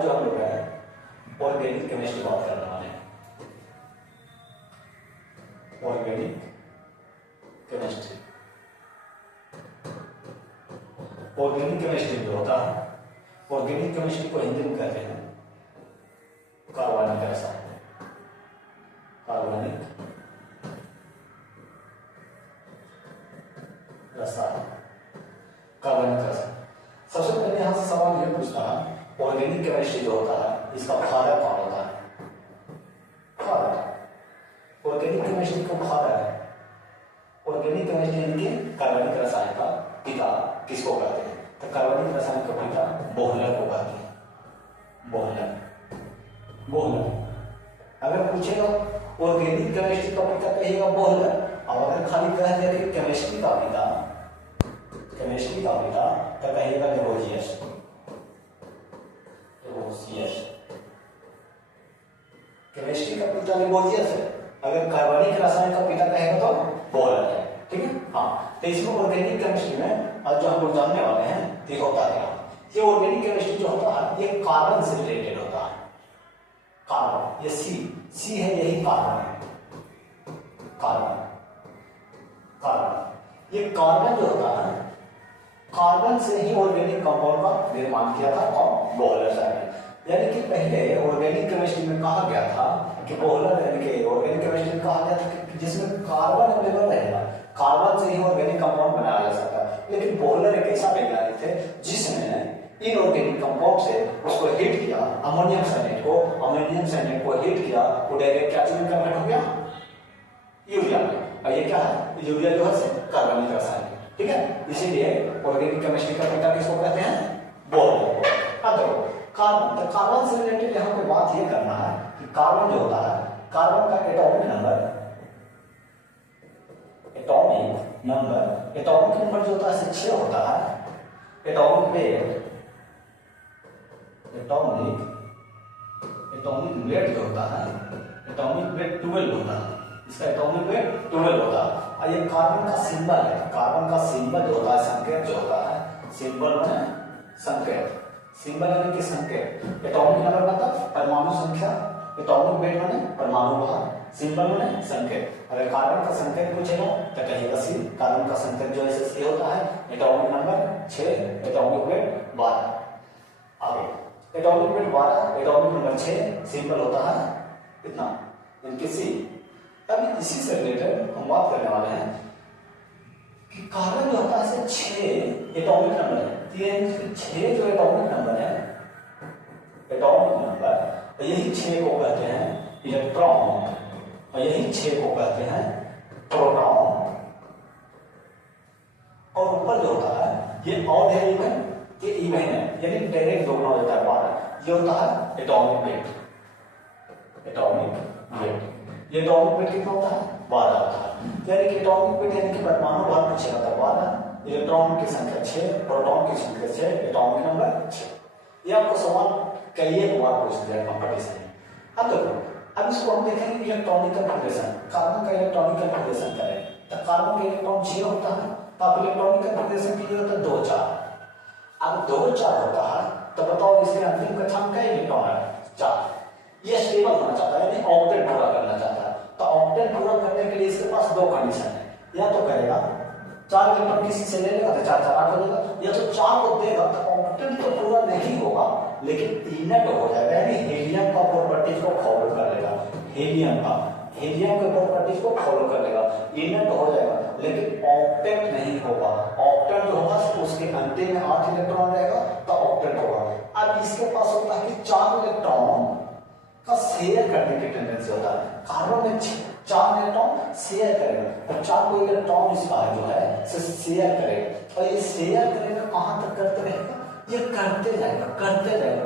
आज जो हम लोग हैं ऑर्गेनिक केमिस्ट्री बात करने वाले हैं। ऑर्गेनिक केमिस्ट्री, ऑर्गेनिक केमिस्ट्री जो होता है, ऑर्गेनिक केमिस्ट्री को हिंदी में कहते हैं कार्बनिक रसायन। कार्बनिक रसायन, कार्बनिक रसायन। सबसे पहले यहां से सवाल ये पूछता है, ऑर्गेनिक केमिस्ट्री जो होता है इसका फादर कौन होता है? फादर। ऑर्गेनिक केमिस्ट्री को फादर है, ऑर्गेनिक केमिस्ट्री यानी कि कार्बनिक रसायन का पिता किसको कहते हैं? तो कार्बनिक रसायन का पिता बोहलर को कहते हैं। बोहलर, बोहलर। अगर पूछेगा ऑर्गेनिक केमिस्ट्री का पिता कहिएगा बोहलर, और अगर खाली कह दिया कि केमिस्ट्री का पिता, केमिस्ट्री का पिता तो कहिएगा लेवोजियस। केमिस्ट्री का पिता लेवोजियस है, अगर कार्बनिक रसायन का पिता कहेगा तो बोहलर है। ठीक है, हाँ। तो इसमें ऑर्गेनिक केमिस्ट्री में आज जो हम लोग जानने वाले हैं ये होता है, ये ऑर्गेनिक केमिस्ट्री जो होता है ये कार्बन से रिलेटेड होता है। कार्बन, ये सी है, यही कार्बन है। कार्बन, कार्बन, ये कार्बन जो होता है, कार्बन से ही ऑर्गेनिक कंपाउंड का निर्माण किया था कौन? बोहलर साहब ने। यानी कि पहले ऑर्गेनिक केमिस्ट्री में कहा गया था कि बोहलर, यानी कि ऑर्गेनिक केमिस्ट्री में कहा गया था कि जिसमें कार्बन अवेलेबल रहेगा, कार्बन से ही ऑर्गेनिक कंपाउंड बनाया जा सकता है। लेकिन बोहलर एक ऐसा वैज्ञानिक थे जिसने इनऑर्गेनिक कंपाउंड से उसको हीट किया, अमोनियम साइनेट को हीट किया, वो डायरेक्ट क्या चीज में कन्वर्ट हो गया? यूरिया में। और ये क्या है? यूरिया जो है कार्बनिक रसायन। ठीक है, इसीलिए ऑर्गेनिक केमिस्ट्री का पिता किसको कहते हैं? बोहलर को। अब देखो कार्बन, तो कार्बन से रिलेटेड यहाँ पे बात ये करना है कि कार्बन जो होता है, कार्बन का एटॉमिक नंबर, एटॉमिक नंबर जो होता है 6 होता है। एटॉमिक वेट, एटॉमिक वेट जो होता है, एटॉमिक वेट 12 होता है। इसका एटॉमिक वेट 12 होता है। और ये कार्बन का सिंबल है, कार्बन का सिंबल जो होता है, संकेत जो होता है, सिंबल में संकेत, सिंबल यानी कि संकेत। एटॉमिक नंबर मतलब परमाणु संख्या, एटॉमिक वेट माने परमाणु भार, सिंबल माने संकेत। अगर कार्बन का संकेत पूछेगा तो कहिएगा सी। कार्बन का संकेत जो है सी होता है, एटॉमिक नंबर 6, एटॉमिक वेट 12। आगे atomic weight 12, atomic number 6, symbol होता है इतना, इनके सी। अब इसी से रिलेटेड हम बात करने वाले हैं कि कार्बन जो होता है 6 एटॉमिक नंबर है। ये 6 जो एटॉमिक नंबर है, एटॉमिक नंबर, यही 6 को कहते हैं इलेक्ट्रॉन, और यही 6 को कहते हैं प्रोटॉन। और ऊपर जो होता है ये ऑड है, इवन, ये इवन है, यानी डायरेक्ट दोगुना हो जाता है 12। ये होता है एटॉमिक वेट, एटॉमिक वेट। ये एटॉमिक वेट कितना होता है? 12 होता है। यानी कि एटॉमिक वेट यानी कि परमाणु भार पूछा जाता है 12, इलेक्ट्रॉन की संख्या 6, प्रोटॉन की संख्या 6, एटॉमिक नंबर 6। ये आपको सवाल कई एक बार पूछ दिया कंपटीशन में। अब देखो, अब इसको हम देखेंगे इलेक्ट्रॉनिक कन्फिगरेशन। कार्बन का इलेक्ट्रॉनिक कन्फिगरेशन करें तो कार्बन का इलेक्ट्रॉन 0 होता है, तो आप इलेक्ट्रॉनिक कन्फिगरेशन के लिए होता है 2 4। अब 2 4 होता है तो बताओ इसके अंतिम कक्षांक का इलेक्ट्रॉन है 4। ये स्टेबल होना चाहता है, यानी ऑक्टेट पूरा करना चाहता है। तो ऑक्टेट पूरा करने के लिए इसके पास 2 कंडीशन है, या तो करेगा 4 इलेक्ट्रॉन किसी से ले लेगा तो 4 4 8 हो जाएगा, या तो 4 को देगा तो ऑक्टेट तो पूरा नहीं होगा लेकिन इनट हो जाएगा, यानी हीलियम का प्रॉपर्टीज को फॉलो कर लेगा। हीलियम के प्रॉपर्टीज को फॉलो कर लेगा, इनट हो जाएगा, लेकिन ऑक्टेट नहीं होगा। ऑक्टेट जो होगा उसके अंतिम में 8 इलेक्ट्रॉन रहेगा तो ऑक्टेट होगा। अब इसके पास होता है कि 4 इलेक्ट्रॉन का शेयर करने की टेंडेंसी होता है। कार्बन में 4 इलेक्ट्रॉन शेयर करेगा, और 4 को इलेक्ट्रॉन इसका जो है शेयर करेगा, और ये शेयर करेगा कहां तक करते रहेगा? ये करते जाएगा,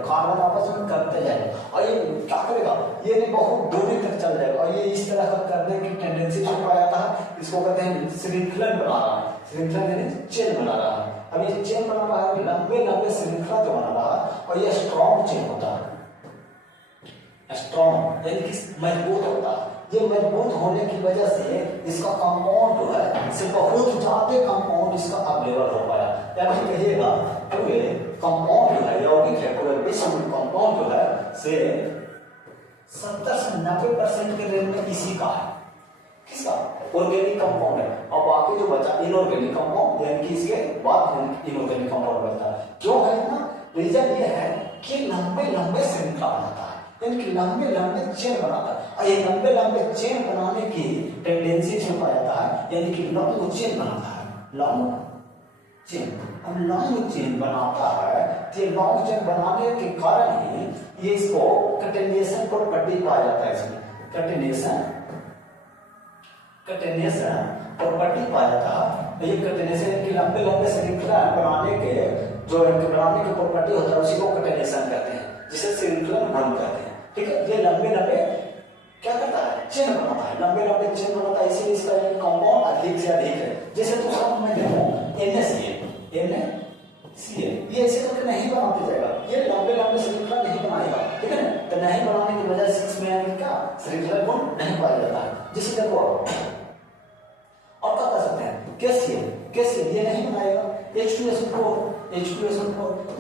कार्बन आपस में करते जाएगा, और ये क्या करेगा? ये नहीं बहुत दूरी तक चल जाएगा, और ये इस तरह का करने की टेंडेंसी जो पाया था, इसको कहते हैं श्रृंखलन बना रहा है। श्रृंखलन यानी चेन बना रहा है। अब ये चेन बना रहा है, लंबे श्रृंखला जो बना रहा है, और ये स्ट्रॉन्ग चेन होता है। स्ट्रॉन्ग यानी कि मजबूत होता है। ये मजबूत होने की वजह से इसका कंपाउंड जो है से बहुत ज्यादा कंपाउंड इसका अवेलेबल हो पाया। यानी कहिएगा पूरे कंपाउंड जो है यौगिक है, पूरे विश्व में कंपाउंड जो से 70 से 90% के रेंज में इसी का है। किसका? ऑर्गेनिक कंपाउंड है। और बाकी जो बचा इनऑर्गेनिक कंपाउंड, यानी कि इसके बाद इनऑर्गेनिक कंपाउंड बचता है। जो है ना, रीजन ये है कि लंबे लंबे श्रृंखला बनाता है, यानी कि लंबे लंबे चेन बनाता है। और ये लंबे लंबे चेन बनाने की टेंडेंसी जो पाया जाता है, यानी कि लॉन्ग चेन बनाता है, लॉन्ग चेन। अब लॉन्ग चेन बनाता है, तो लॉन्ग चेन बनाने के कारण ही ये इसको कंटिन्यूएशन प्रॉपर्टी पाया जाता है। इसमें कंटिन्यूएशन प्रॉपर्टी पाया जाता है। ये कंटिन्यूएशन की लंबे लंबे श्रृंखला बनाने के जो बनाने की प्रॉपर्टी होता है, उसी को कंटिन्यूएशन कहते हैं, जिसे श्रृंखला बंद कहते हैं। ठीक है, ये लंबे लंबे क्या करता है? चेन बनाता है, लंबे लंबे चेन बनाता है। इसीलिए इसका कंपाउंड अधिक से अधिक है। जैसे दूसरा मैं देखो NaCl, ये ऐसे करके नहीं बनाते जाएगा, ये लंबे लंबे श्रृंखला नहीं बनाएगा। ठीक है ना, तो नहीं बनाने की वजह से इसमें क्या श्रृंखला गुण नहीं पाया जाता है। जैसे देखो और क्या कर सकते हैं, कैसे ये नहीं बनाएगा, H2SO4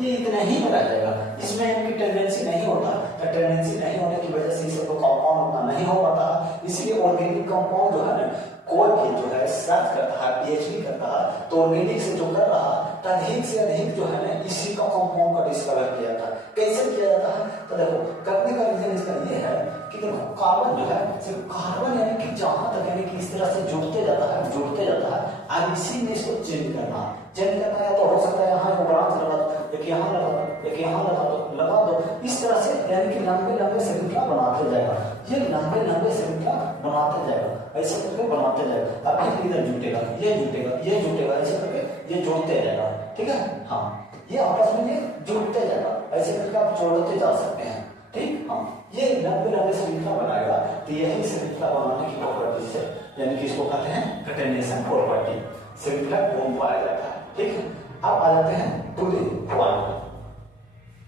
ये इतना ही बनाया जाएगा। इसमें इनकी टेंडेंसी नहीं होता, तो टेंडेंसी नहीं होने की वजह से इसको कंपाउंड उतना नहीं हो पाता। इसलिए ऑर्गेनिक कंपाउंड जो है ना, कोई भी जो है सर्च करता है, PhD करता है, तो ऑर्गेनिक से जो कर रहा तो अधिक से अधिक जो है ना इसी का कंपाउंड का डिस्कवर किया जाता है। कैसे किया जाता है? तो देखो करने का रीजन इसका ये है कि देखो कार्बन जो है, सिर्फ कार्बन यानी कि जहां तक यानी कि इस तरह से जुड़ते जाता है, अब इसी में इसको चेंज करना है। तो हो सकता है यहाँ एक ब्रांच लगा दो, एक यहाँ लगा दो, एक यहाँ लगा दो, इस तरह से यानी कि लंबे लंबे श्रृंखला बनाते जाएगा। ये लंबे लंबे श्रृंखला बनाते जाएगा, ऐसे करके बनाते जाएगा। अब फिर इधर जुटेगा, ये जुटेगा, ऐसे करके ये जुड़ते जाएगा। ठीक है, हाँ, ये आपस में ये जुड़ते जाएगा, ऐसे करके आप जोड़ते जा सकते हैं। ठीक, हाँ, ये लंबे लंबे श्रृंखला बनाएगा। तो यही श्रृंखला बनाने की प्रॉपर्टी से, यानी कि इसको कहते हैं कंटिन्यूएशन प्रॉपर्टी, श्रृंखला गुण पाया जाता है। ठीक है, अब आ जाते हैं टू द पॉइंट।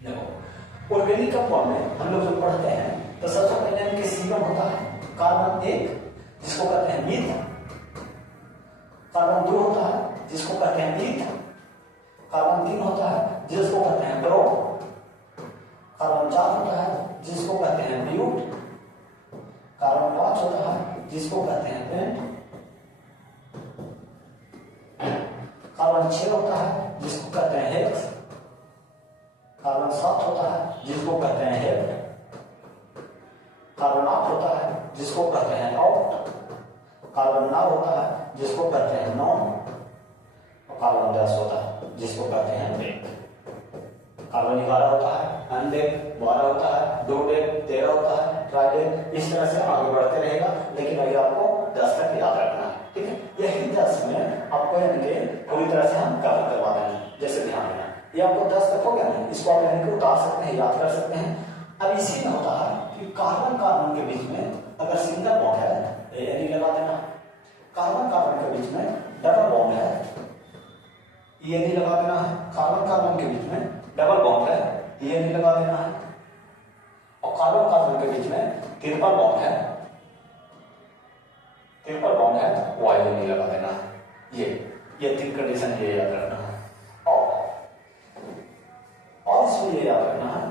देखो ऑर्गेनिक कंपाउंड में हम लोग जो पढ़ते हैं, तो सबसे पहले इनके C1 होता है कार्बन 1, जिसको कहते हैं मीथ। कार्बन 2 होता है, जिसको कहते हैं ईथ। कार्बन 3 होता है, जिसको कहते हैं ब्रो। कार्बन 4 होता है, जिसको कहते हैं ब्यूट। कार्बन 5 होता है, जिसको कहते हैं पेंट। कार्बन 6 होता है, जिसको कहते हैं हेक्स। कार्बन 7 होता है, जिसको कहते हैं हेप्ट। कार्बन 8 होता है, जिसको कहते हैं ऑक्ट। कार्बन 9 होता है, जिसको कहते हैं नॉन। और कार्बन 10 होता है, जिसको कहते हैं डेक। कार्बन 11 होता है अनडेक, 12 होता है डो डेक, 13 होता है ट्राइडेक। इस तरह से आगे बढ़ते रहेगा, लेकिन अभी आपको 10 तक याद रखना है। ठीक है, यही 10 में आपको यानी पूरी तरह से हम कवर करवा देंगे। जैसे ध्यान देना, ये आपको 10 तक हो गया ना, इसको आप यानी कि उतार सकते हैं, याद कर सकते हैं। अब इसी में होता है कि कार्बन कार्बन के बीच में अगर सिंगल बॉन्ड है, यानी लगा देना। कार्बन कार्बन के बीच में डबल बॉन्ड है, ये नहीं लगा देना है। कार्बन कार्बन के बीच में डबल बॉन्ड है, ये नहीं लगा देना है। और कार्बन कार्बन के बीच में ट्रिपल बॉन्ड है, वो ये नहीं लगा देना है। ये 3 कंडीशन ये याद रखना है। और इसमें ये याद रखना है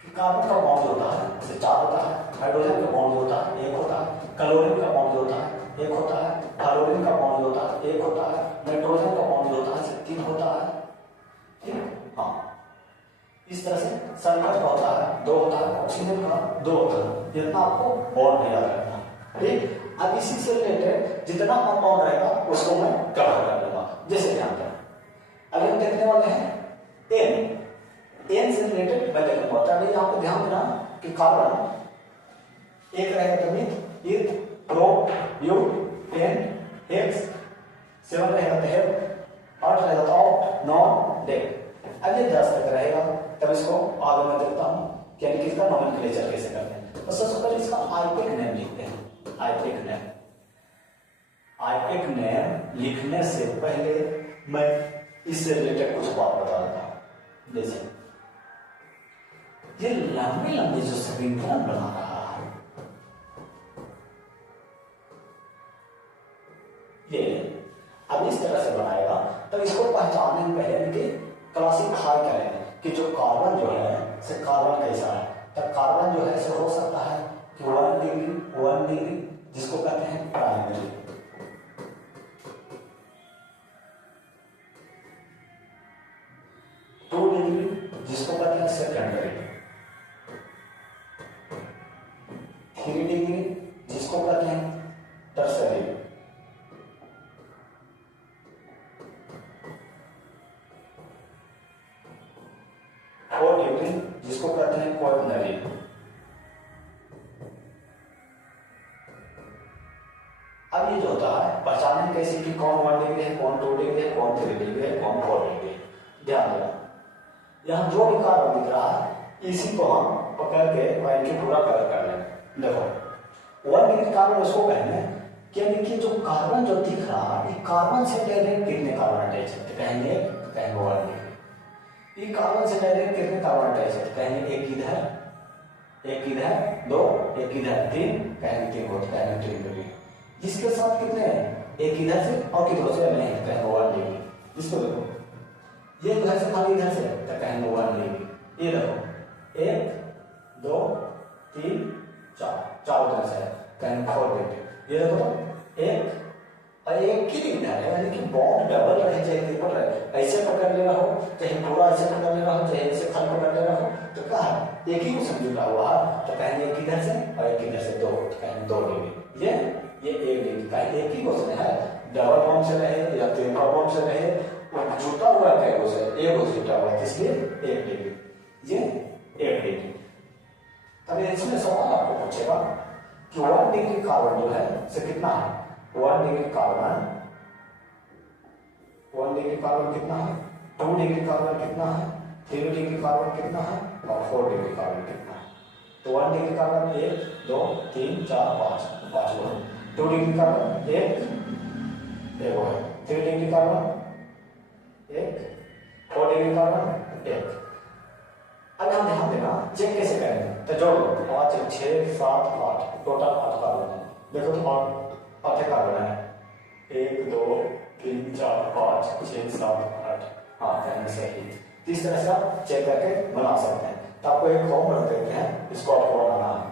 कि कार्बन का बॉन्ड होता है जैसे 4 होता है, हाइड्रोजन का बॉन्ड होता है 1 होता है, क्लोरीन का बॉन्ड होता है 1 होता है, फ्लोरीन का बॉन्ड होता है 1 होता है, नाइट्रोजन का बॉन्ड होता है 3 होता है। ठीक, हाँ, इस तरह से सल्फर का होता है 2 होता है, ऑक्सीजन का 2 होता है। जितना आपको बॉन्ड याद रखना। ठीक, अब इसी से रिलेटेड जितना कंपाउंड रहेगा उसको मैं कवर कर लूंगा। जैसे ध्यान दें, अभी हम देखने वाले हैं एन से रिलेटेड मैं देखूंगा। तभी यहाँ पे ध्यान देना कि कार्बन 1 रहेगा तो meth, eth, pro, but, pent, hex. 7 रहेगा तो हेप्ट, 8 रहेगा तो ऑक्ट, नॉन, डेक। अब ये 10 तक रहेगा, तब इसको आगे मैं देखता हूँ कि इसका नोमेनक्लेचर कैसे करते हैं। तो सबसे पहले इसका आइपिक नेम लिखते हैं। आइपिक नेम लिखने से पहले मैं इससे रिलेटेड कुछ बात बता देता हूं। जैसे ये लंबी लंबी जो श्रृंखला बना रहा है, ये अब इस तरह से बनाएगा, तब इसको पहचानने में पहले क्लासिफाई करेंगे कि जो कार्बन जो है से कार्बन कैसा है, तो कार्बन जो है से हो सकता है कि 1 डिग्री जिसको कहते हैं प्राइमरी, 2 डिग्री जिसको कहते हैं सेकेंडरी, 3 डिग्री जिसको कहते हैं टर्सरी, 4 डिग्री जिसको कहते हैं क्वार्टनरी, अब ये जो होता है पहचाने कैसे कि कौन 1 डिग्री है, कौन 2 डिग्री है, कौन 3 डिग्री है, कौन 4 डिग्री है। ध्यान देना, यहाँ जो भी कार्बन दिख रहा है इसी को हम पकड़ के पॉइंट के पूरा कलर कर लेंगे। देखो 1 डिग्री कार्बन उसको कहेंगे कि देखिए जो कार्बन जो दिख रहा है कार्बन से डायरेक्ट कितने कार्बन अटैच है, कहेंगे 1 डिग्री। ये कार्बन से डायरेक्ट कितने कार्बन अटैच है, कहेंगे एक इधर 2, एक इधर 3, कहेंगे 3 होते, कहेंगे 3 डिग्री। जिसके साथ कितने हैं, एक इधर से और किधर से नहीं, कहेंगे 1 डिग्री। इसको देखो ये इधर से खाली इधर से, तो कहेंगे 1 डिग्री। ये देखो 1 2 3 4 चारों तरफ से कहेंगे 4 डिग्री। ये देखो तो एक ही इधर है, यानी कि बॉन्ड डबल रहे चाहे ट्रिपल रहे, ऐसे पकड़ ले रहा हो चाहे पूरा ऐसे पकड़ ले रहा हो चाहे ऐसे खाली पकड़ ले रहा हो, तो क्या है एक ही को समझा हुआ है, तो कहेंगे एक इधर से और एक इधर से 2, तो कहेंगे 2 डिग्री। ये 1 डिग्री का एक ही क्वेश्चन है, डबल बॉन्ड से रहे या ट्रिपल बॉन्ड से रहे, जुटा हुआ है कैगो से, एक को जुटा हुआ है, इसलिए 1 डिग्री, ये 1 डिग्री। अब इसमें सवाल आपको पूछेगा कि 1 डिग्री कार्बन जो है से कितना है, 1 डिग्री कार्बन कितना है, 2 डिग्री कार्बन कितना है, 3 डिग्री कार्बन कितना है और 4 डिग्री कार्बन कितना है। तो 1 डिग्री कार्बन 1 2 3 4 5 वो है, 2 डिग्री कार्बन 1 वो है, 3 डिग्री कार्बन 1, 4 डिग्री कार्बन 1। अब हम ध्यान देना चेक कैसे करेंगे, तो जोड़ लो 5 6 7 8 टोटल 8 कार्बन है। देखो तो 8 कार्बन है, 1 2 3 4 5 6 7 8, हाँ कहेंगे सही। इस तरह से आप चेक करके बना सकते हैं। तो आपको एक फॉर्म रख देते हैं, इसको आपको बनाना है।